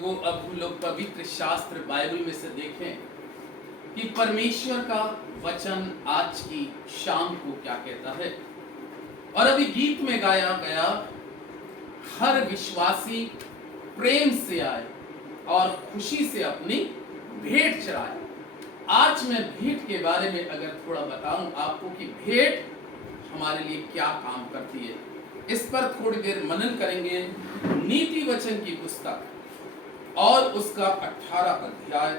लोगों, अब हम लोग पवित्र शास्त्र बाइबल में से देखें कि परमेश्वर का वचन आज की शाम को क्या कहता है। और अभी गीत में गाया गया, हर विश्वासी प्रेम से आए और खुशी से अपनी भेंट चढ़ाए। आज मैं भेंट के बारे में अगर थोड़ा बताऊं आपको कि भेंट हमारे लिए क्या काम करती है, इस पर थोड़ी देर मनन करेंगे। नीति वचन की पुस्तक और उसका 18 अध्याय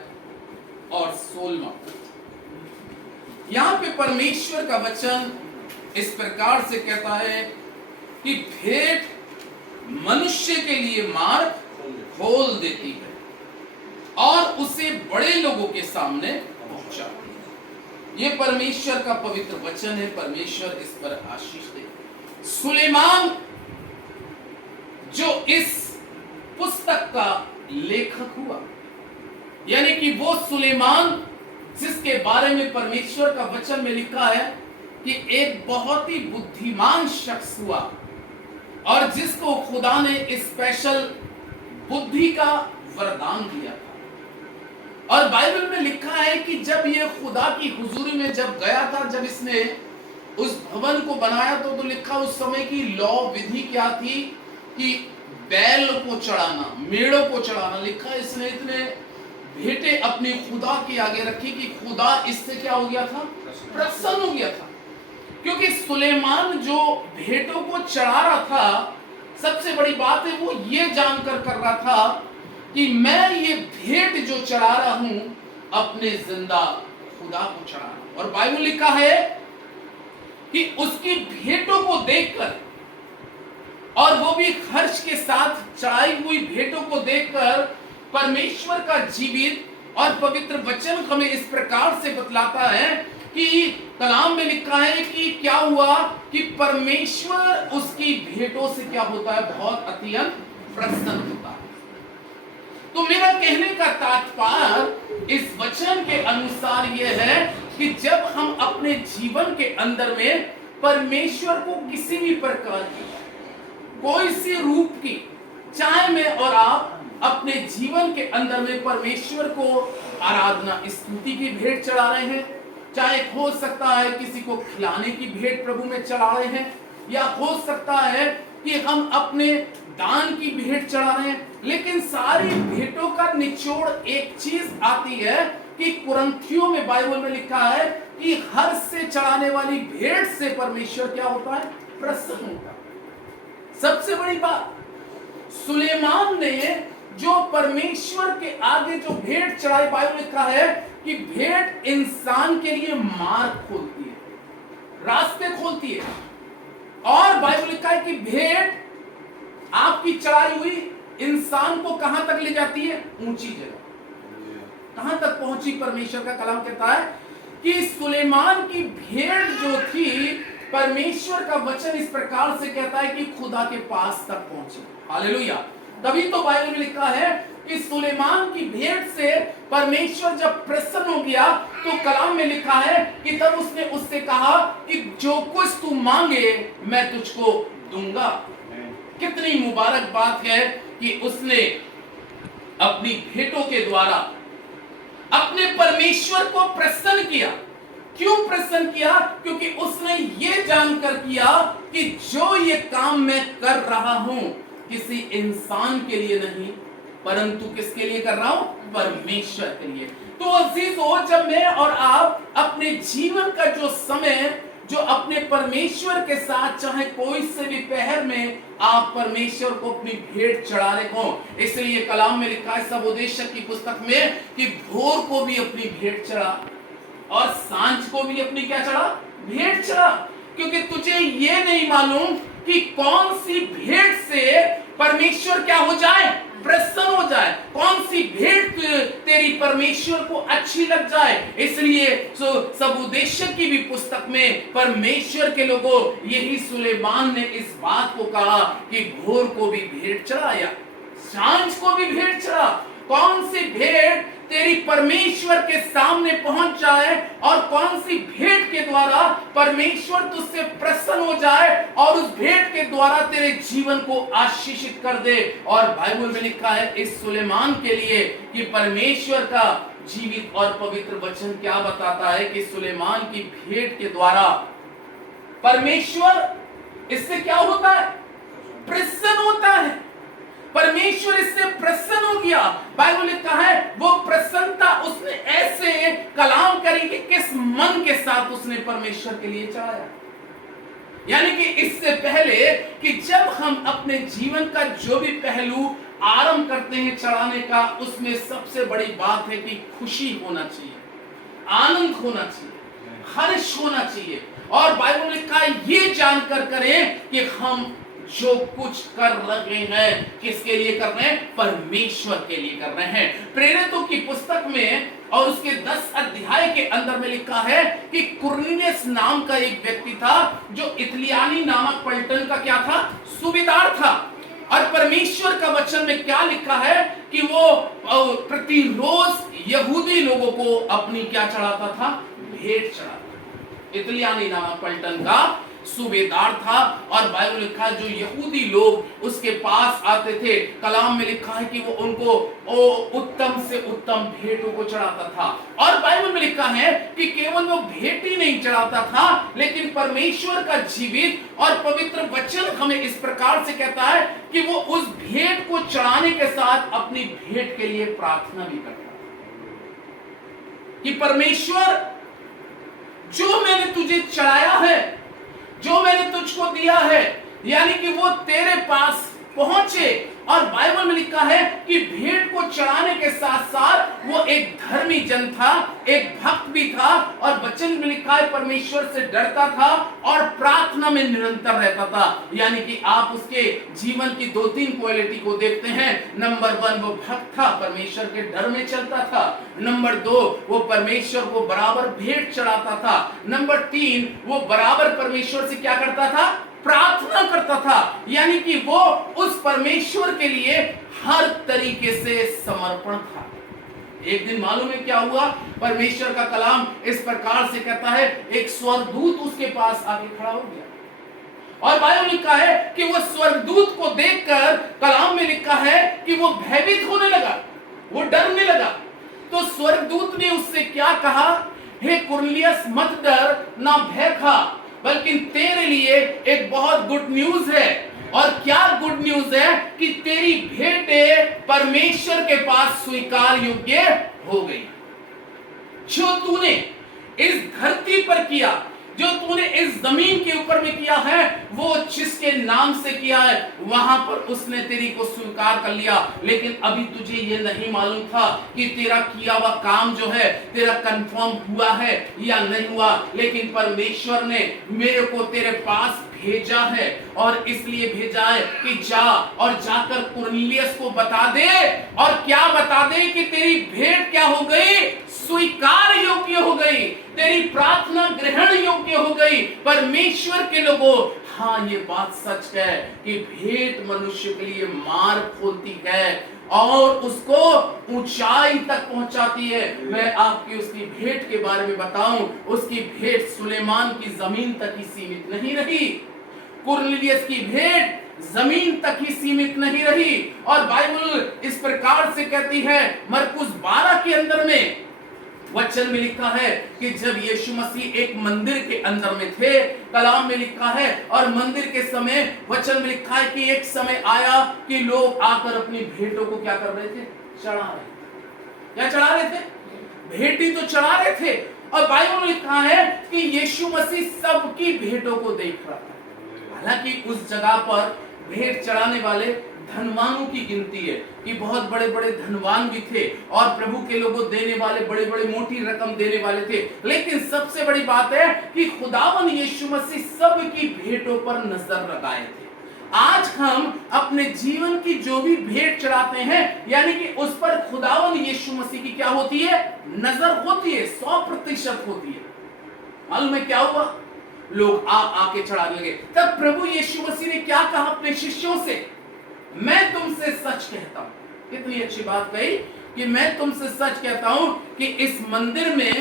और 16वां। यहां पे परमेश्वर का वचन इस प्रकार से कहता है कि भेंट मनुष्य के लिए मार्ग खोल देती है और उसे बड़े लोगों के सामने पहुंचाती है। यह परमेश्वर का पवित्र वचन है। परमेश्वर इस पर आशीष दे। सुलेमान जो इस पुस्तक का लेखक हुआ, यानी कि वो सुलेमान जिसके बारे में परमेश्वर का वचन में लिखा है कि एक बहुत ही बुद्धिमान शख्स हुआ और जिसको खुदा ने स्पेशल बुद्धि का वरदान दिया था। और बाइबल में लिखा है कि जब ये खुदा की हुजूरी में जब गया था, जब इसने उस भवन को बनाया तो लिखा उस समय की लॉ विधि क्या थी कि बैल को चढ़ाना, मेढ़ों को चढ़ाना। लिखा इसने इतने भेंटे अपने खुदा के आगे रखी कि खुदा इससे क्या हो गया था, प्रसन्न हो गया था। क्योंकि सुलेमान जो भेंटों को चढ़ा रहा था, सबसे बड़ी बात है वो ये जानकर कर रहा था कि मैं ये भेंट जो चढ़ा रहा हूं अपने जिंदा खुदा को चढ़ा रहा हूं। और बाइबल लिखा है कि उसकी भेंटों को देखकर, और वो भी खर्च के साथ चढ़ाई हुई भेंटों को देखकर, परमेश्वर का जीवित और पवित्र वचन हमें इस प्रकार से बतलाता है कि कलाम में लिखा है कि क्या हुआ कि परमेश्वर उसकी भेंटों से क्या होता है, बहुत अत्यंत प्रसन्न होता है। तो मेरा कहने का तात्पर्य इस वचन के अनुसार यह है कि जब हम अपने जीवन के अंदर में परमेश्वर को किसी भी प्रकार की, कोई सी रूप की, चाहे मैं और आप अपने जीवन के अंदर में परमेश्वर को आराधना स्तुति की भेंट चढ़ा रहे हैं, चाहे हो सकता है किसी को खिलाने की भेंट प्रभु में चढ़ा रहे हैं, या हो सकता है कि हम अपने दान की भेंट चढ़ा रहे हैं, लेकिन सारी भेंटों का निचोड़ एक चीज आती है कि कुरिन्थियों में बाइबल में लिखा है कि हर से चढ़ाने वाली भेंट से परमेश्वर क्या होता है, प्रसन्न होता है। सबसे बड़ी बात, सुलेमान ने जो परमेश्वर के आगे जो भेंट चढ़ाई, बाइबल लिखा है कि भेंट इंसान के लिए मार्ग खोलती है, रास्ते खोलती है। और बाइबल लिखा है कि भेंट आपकी चढ़ाई हुई इंसान को कहां तक ले जाती है, ऊंची जगह। कहां तक पहुंची, परमेश्वर का कलाम कहता है कि सुलेमान की भेंट जो थी, परमेश्वर का वचन इस प्रकार से कहता है कि खुदा के पास तक पहुंची। हालेलुया। तभी तो बाइबल में लिखा है कि सुलेमान की भेंट से परमेश्वर जब प्रसन्न हो गया तो कलाम में लिखा है कि तब उसने उससे कहा कि जो कुछ तू मांगे मैं तुझको दूंगा। कितनी मुबारक बात है कि उसने अपनी भेंटों के द्वारा अपने परमेश्वर को प्रसन्न किया। क्यों प्रसन्न किया? क्योंकि उसने ये जानकर किया कि जो ये काम मैं कर रहा हूं किसी इंसान के लिए नहीं, परंतु किसके लिए कर रहा हूं, परमेश्वर के लिए। तो अजीजों, जब मैं और आप अपने जीवन का जो समय जो अपने परमेश्वर के साथ, चाहे कोई से भी पहर में आप परमेश्वर को अपनी भेंट चढ़ा रहे हो, इसलिए कलाम में लिखा है सबोदेशक की पुस्तक में कि भोर को भी अपनी भेंट चढ़ा और सांझ को भी अपनी क्या चढ़ा, भेंट चढ़ा। क्योंकि तुझे ये नहीं मालूम कि कौन सी भेंट से परमेश्वर क्या हो जाए, प्रसन्न हो जाए, कौन सी भेंट तेरी परमेश्वर को अच्छी लग जाए। इसलिए सबोदेशक की भी पुस्तक में परमेश्वर के लोगों, यही सुलेमान ने इस बात को कहा कि भोर को भी भेंट चढ़ाया, सांझ को भी भेंट चढ़ा। कौन सी भेंट तेरी परमेश्वर के सामने पहुंच जाए और कौन सी भेंट के द्वारा परमेश्वर तुझसे प्रसन्न हो जाए और उस भेंट के द्वारा तेरे जीवन को आशीषित कर दे। और बाइबल में लिखा है इस सुलेमान के लिए कि परमेश्वर का जीवित और पवित्र वचन क्या बताता है कि सुलेमान की भेंट के द्वारा परमेश्वर इससे क्या होता है? प्रसन्न होता है। परमेश्वर इससे प्रसन्न हो गया। बाइबल लिखा है वो प्रसन्नता उसने ऐसे कलाम करी कि किस मन के साथ उसने परमेश्वर के लिए चढ़ाया। यानी कि इससे पहले कि जब हम अपने जीवन का जो भी पहलू आरंभ करते हैं चढ़ाने का, उसमें सबसे बड़ी बात है कि खुशी होना चाहिए, आनंद होना चाहिए, हर्ष होना चाहिए। और बाइबल में लिखा है ये जानकर करें कि हम जो कुछ कर रहे हैं किसके लिए कर रहे हैं? परमेश्वर के लिए कर रहे हैं। प्रेरितों की पुस्तक में और उसके 10 अध्याय के अंदर में लिखा है कि कुरनेलियस नाम का एक व्यक्ति था जो इतलियानी नामक पलटन का क्या था? सूबेदार था। और परमेश्वर का वचन में क्या लिखा है कि वो प्रतिरोज यहूदी लोगों को अपनी क्या चढ़ाता था? भेंट चढ़ाता। इतलियानी नामक पलटन का सूबेदार था। और बाइबल लिखा है जो यहूदी लोग उसके पास आते थे, कलाम में लिखा है कि वो उनको उत्तम से उत्तम भेंटों को चढ़ाता था। और बाइबल में लिखा है कि केवल वो भेंट ही नहीं चढ़ाता था, लेकिन परमेश्वर का जीवित और पवित्र वचन हमें इस प्रकार से कहता है कि वो उस भेंट को चढ़ाने के साथ अपनी भेंट के लिए प्रार्थना भी करता था कि परमेश्वर जो मैंने तुझे चढ़ाया है, जो मैंने तुझको दिया है, यानी कि वो तेरे पास पहुंचे। और बाइबल में लिखा है कि भेंट को चढ़ाने के साथ साथ वो एक धर्मी जन था, एक भक्त भी था। और वचन में लिखा है परमेश्वर से डरता था और प्रार्थना में निरंतर रहता था। यानी कि आप उसके जीवन की 2-3 क्वालिटी को देखते हैं। नंबर 1 वो भक्त था, परमेश्वर के डर में चलता था। नंबर 2 वो परमेश्वर को बराबर भेंट चढ़ाता था। नंबर 3 वो बराबर परमेश्वर से क्या करता था? प्रार्थना करता था। यानी कि वो उस परमेश्वर के लिए हर तरीके से समर्पण था। एक दिन मालूम है क्या हुआ? परमेश्वर का कलाम इस प्रकार से कहता है, एक स्वर्गदूत उसके पास आके खड़ा हो गया। और बाइबल लिखा है कि वो स्वर्गदूत को देखकर कलाम में लिखा है कि वो भयभीत होने लगा, वो डरने लगा। तो स्वर्गदूत ने उससे क्या कहा? हे कुरनेलियस मत डर, ना भय खा, बल्कि तेरे लिए एक बहुत गुड न्यूज है। और क्या गुड न्यूज है? कि तेरी भेंट परमेश्वर के पास स्वीकार योग्य हो गई। जो तूने इस धरती पर किया, जो तूने इस जमीन के ऊपर में किया है, वो जिसके नाम से किया है वहां पर उसने तेरी को स्वीकार कर लिया। लेकिन अभी तुझे ये नहीं मालूम था कि तेरा किया हुआ काम जो है तेरा कंफर्म हुआ है या नहीं हुआ। लेकिन परमेश्वर ने मेरे को तेरे पास भेजा है, और इसलिए भेजा है कि जा और जाकर कुरनेलियस को बता दे। और क्या बता दे? कि तेरी भेंट क्या हो गई? स्वीकार योग्य हो गई, तेरी प्रार्थना ग्रहण योग्य हो गई। परमेश्वर के लोगों, हाँ ये बात सच है कि भेंट मनुष्य के लिए मार्ग खोलती है और उसको ऊंचाई तक पहुंचाती है। मैं आपकी उसकी भेंट के बारे में बताऊं, उसकी भेंट सुलेमान की जमीन तक ही सीमित नहीं रही, कुरनेलियस की भेंट जमीन तक ही सीमित नहीं रही। और बाइबल इस प्रकार से कहती है, मरकुस 12 के अंदर में वचन में लिखा है कि जब यीशु मसीह एक मंदिर के अंदर में थे, कलाम में लिखा है, और मंदिर के समय वचन में लिखा है कि एक समय आया कि लोग आकर अपनी भेंटों को क्या कर रहे थे? चढ़ा रहे थे। क्या चढ़ा रहे थे? भेंट ही तो चढ़ा रहे थे। और बाइबल में लिखा है कि यीशु मसीह सबकी भेंटों को देख रहा था। हालांकि उस जगह पर भेंट चढ़ाने वाले धनवानों की गिनती है कि बहुत बड़े बड़े धनवान भी थे और प्रभु के लोगों देने वाले बड़े बड़े मोटी रकम देने वाले थे। लेकिन सबसे बड़ी बात है कि खुदावन यीशु मसीह सबकी भेंटों पर नजर लगाए थे। आज हम अपने जीवन की जो भी भेंट चढ़ाते हैं, यानी कि उस पर खुदावन यीशु मसीह की क्या होती है? नजर होती है, 100% होती है। मालूम है क्या हुआ? लोग आके चढ़ाने लगे। तब प्रभु यीशु मसीह ने क्या कहा अपने शिष्यों से? मैं तुमसे सच कहता हूं। कितनी अच्छी बात कही कि मैं तुमसे सच कहता हूं कि इस मंदिर में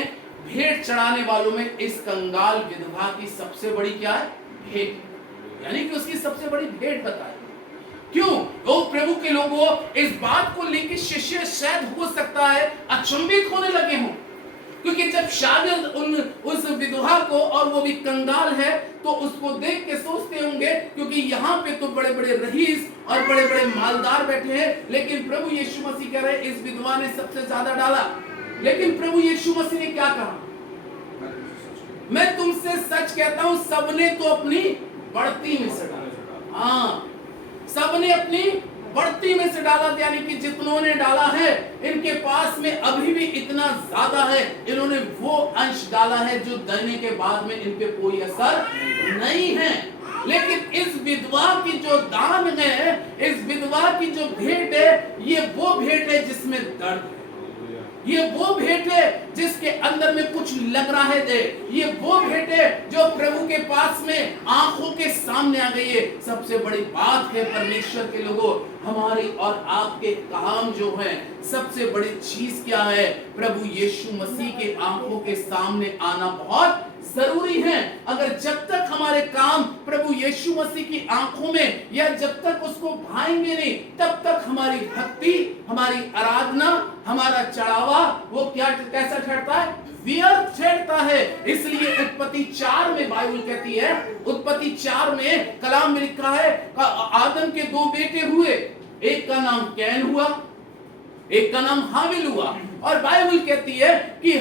भेंट चढ़ाने वालों में इस कंगाल विधवा की सबसे बड़ी क्या है? भेंट, यानी कि उसकी सबसे बड़ी भेंट बताई। क्यों? वो प्रभु के लोगों इस बात को लेकर शिष्य शायद हो सकता है अचंभित होने लगे हों, क्योंकि जब शायद उस विधवा को, और वो भी कंगाल है, तो उसको देख के सोचते होंगे, क्योंकि यहाँ पे तो बड़े बड़े रईस और बड़े बड़े मालदार बैठे हैं, लेकिन प्रभु यीशु मसीह कह रहे हैं इस विधवा ने सबसे ज्यादा डाला। लेकिन प्रभु यीशु मसीह ने क्या कहा? मैं तुमसे सच कहता हूं सबने तो अपनी बढ़ती में से डाला। हाँ, सबने अपनी बढ़ती में से डाला, यानी कि जितनों ने डाला है इनके पास में अभी भी इतना ज्यादा है, इन्होंने वो अंश डाला है जो देने के बाद में इन पे कोई असर नहीं है। लेकिन इस विधवा की जो दान है, इस विधवा की जो भेंट है, ये वो भेंट है जिसमें दर्द है, ये वो भेंट है जिसके अंदर में कुछ लग रहा है, ये वो भेंट है जो प्रभु के पास में आंखों के सामने आ गई है। सबसे बड़ी बात है परमेश्वर के लोगों, हमारी और आपके काम जो है, सबसे बड़ी चीज क्या है? प्रभु यीशु मसीह के आंखों के सामने आना बहुत जरूरी है। अगर जब तक हमारे काम प्रभु यीशु मसीह की आंखों में, या जब तक उसको भाएंगे नहीं, तब तक हमारी भक्ति, हमारी आराधना, हमारा चढ़ावा वो क्या कैसा ठहरता है? व्यर्थ ठहरता है। इसलिए उत्पत्ति 4 में बाइबल कहती है, उत्पत्ति 4 में कलाम में लिखा है आदम के 2 बेटे हुए, एक का नाम कैन हुआ, एक का नाम हाबिल हुआ। और बाइबल कहती है कि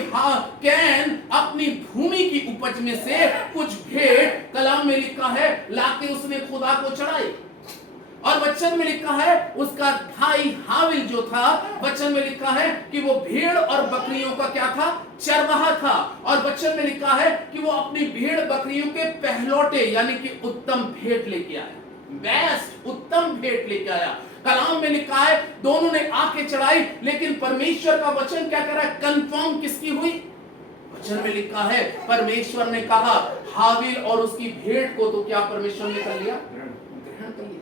कैन अपनी भूमि की उपज में से कुछ भेंट, कलाम में लिखा है, लाके उसने खुदा को चढ़ाई। और वचन में लिखा है उसका भाई हाबिल जो था, वचन में लिखा है कि वो भेड़ और बकरियों का क्या था? चरवाहा था। और वचन में लिखा है कि वो अपनी भेड़ बकरियों के पहलौटे, यानी कि उत्तम भेंट लेके आया, बेस्ट उत्तम भेंट लेके आया। कलाम में लिखा है दोनों ने आके चढ़ाई, लेकिन परमेश्वर का वचन क्या कह रहा है? कंफर्म किसकी हुई? वचन में लिखा है परमेश्वर ने कहा हाबिल और उसकी भेंट को तो क्या परमेश्वर ने कर लिया? ग्रहण कर लिया।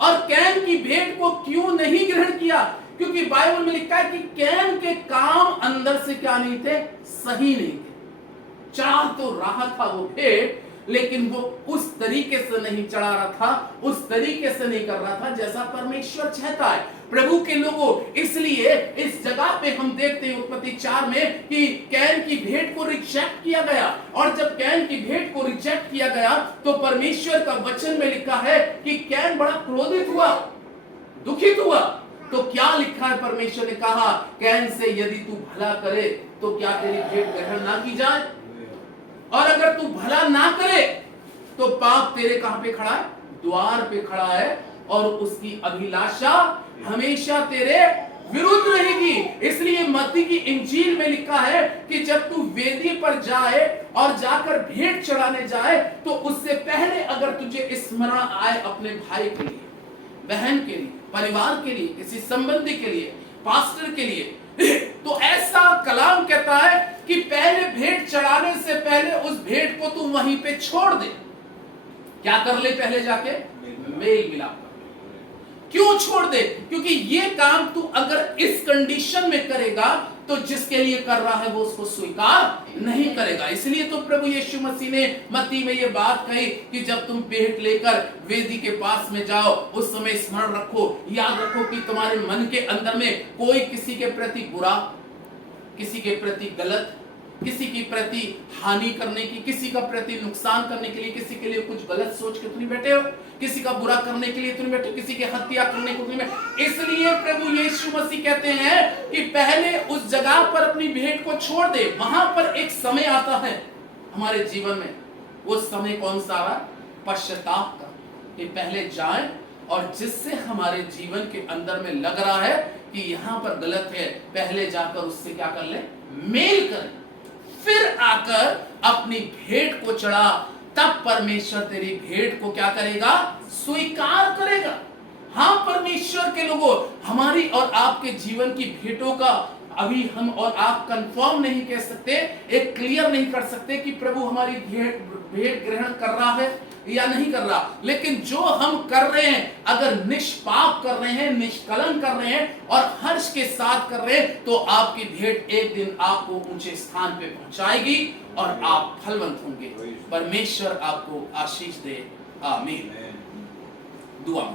और कैन की भेंट को क्यों नहीं ग्रहण किया? क्योंकि बाइबल में लिखा है कि कैन के काम अंदर से क्या नहीं थे? सही नहीं थे। चाह तो रहा था वो भेंट, लेकिन वो उस तरीके से नहीं चढ़ा रहा था, उस तरीके से नहीं कर रहा था जैसा परमेश्वर चाहता है। प्रभु के लोगों, इसलिए इस जगह पे हम देखते हैं उत्पत्ति 4 में कि कैन की भेंट को रिजेक्ट किया गया। और जब कैन की भेंट को रिजेक्ट किया गया तो परमेश्वर का वचन में लिखा है कि कैन बड़ा क्रोधित हुआ, दुखित हुआ। तो क्या लिखा है? परमेश्वर ने कहा कैन से यदि तू भला करे तो क्या तेरी भेंट ग्रहण ना की जाए, और अगर तू भला ना करे तो पाप तेरे कहां पे खड़ा है? द्वार पे खड़ा है, और उसकी अभिलाषा हमेशा तेरे विरुद्ध रहेगी। इसलिए मत्ती की इंजील में लिखा है कि जब तू वेदी पर जाए और जाकर भेंट चढ़ाने जाए, तो उससे पहले अगर तुझे स्मरण आए अपने भाई के लिए, बहन के लिए, परिवार के लिए, किसी संबंधी के लिए, पास्टर के लिए, तो ऐसा कलाम कहता है कि पहले भेंट चढ़ाने से पहले उस भेंट को तू वहीं पे छोड़ दे। क्या कर ले? पहले जाके मेल मिलाप कर। क्यों छोड़ दे? क्योंकि ये काम तू अगर इस कंडीशन में करेगा तो जिसके लिए कर रहा है वो उसको स्वीकार नहीं करेगा। इसलिए तो प्रभु यीशु मसीह ने मत्ती में ये बात कही कि जब तुम भेंट लेकर वेदी के पास में जाओ, उस समय स्मरण रखो, याद रखो कि तुम्हारे मन के अंदर में कोई किसी के प्रति बुरा, किसी के प्रति गलत, किसी की प्रति हानि करने की, किसी का प्रति नुकसान करने के लिए, किसी के लिए कुछ गलत सोच के तो नहीं बैठे हो, किसी का बुरा करने के लिए तो नहीं बैठे, किसी की हत्या करने को नहीं बैठे। इसलिए प्रभु यीशु मसीह कहते हैं कि पहले उस जगह पर अपनी भेंट को छोड़ दे। वहां पर एक समय आता है हमारे जीवन में, वो समय कौन सा आ? पश्चाताप का। कि पहले जाए और जिससे हमारे जीवन के अंदर में लग रहा है कि यहां पर गलत है, पहले जाकर उससे क्या कर ले? मेल कर, फिर आकर अपनी भेंट को चढ़ा, तब परमेश्वर तेरी भेंट को क्या करेगा? स्वीकार करेगा। हाँ परमेश्वर के लोगों, हमारी और आपके जीवन की भेंटों का अभी हम और आप कंफर्म नहीं कह सकते, एक क्लियर नहीं कर सकते कि प्रभु हमारी भेंट ग्रहण कर रहा है या नहीं कर रहा, लेकिन जो हम कर रहे हैं अगर निष्पाप कर रहे हैं, निष्कलंक कर रहे हैं और हर्ष के साथ कर रहे हैं, तो आपकी भेंट एक दिन आपको ऊंचे स्थान पे पहुंचाएगी और आप फलवंत होंगे। परमेश्वर आपको आशीष दे। आमीन। दुआ।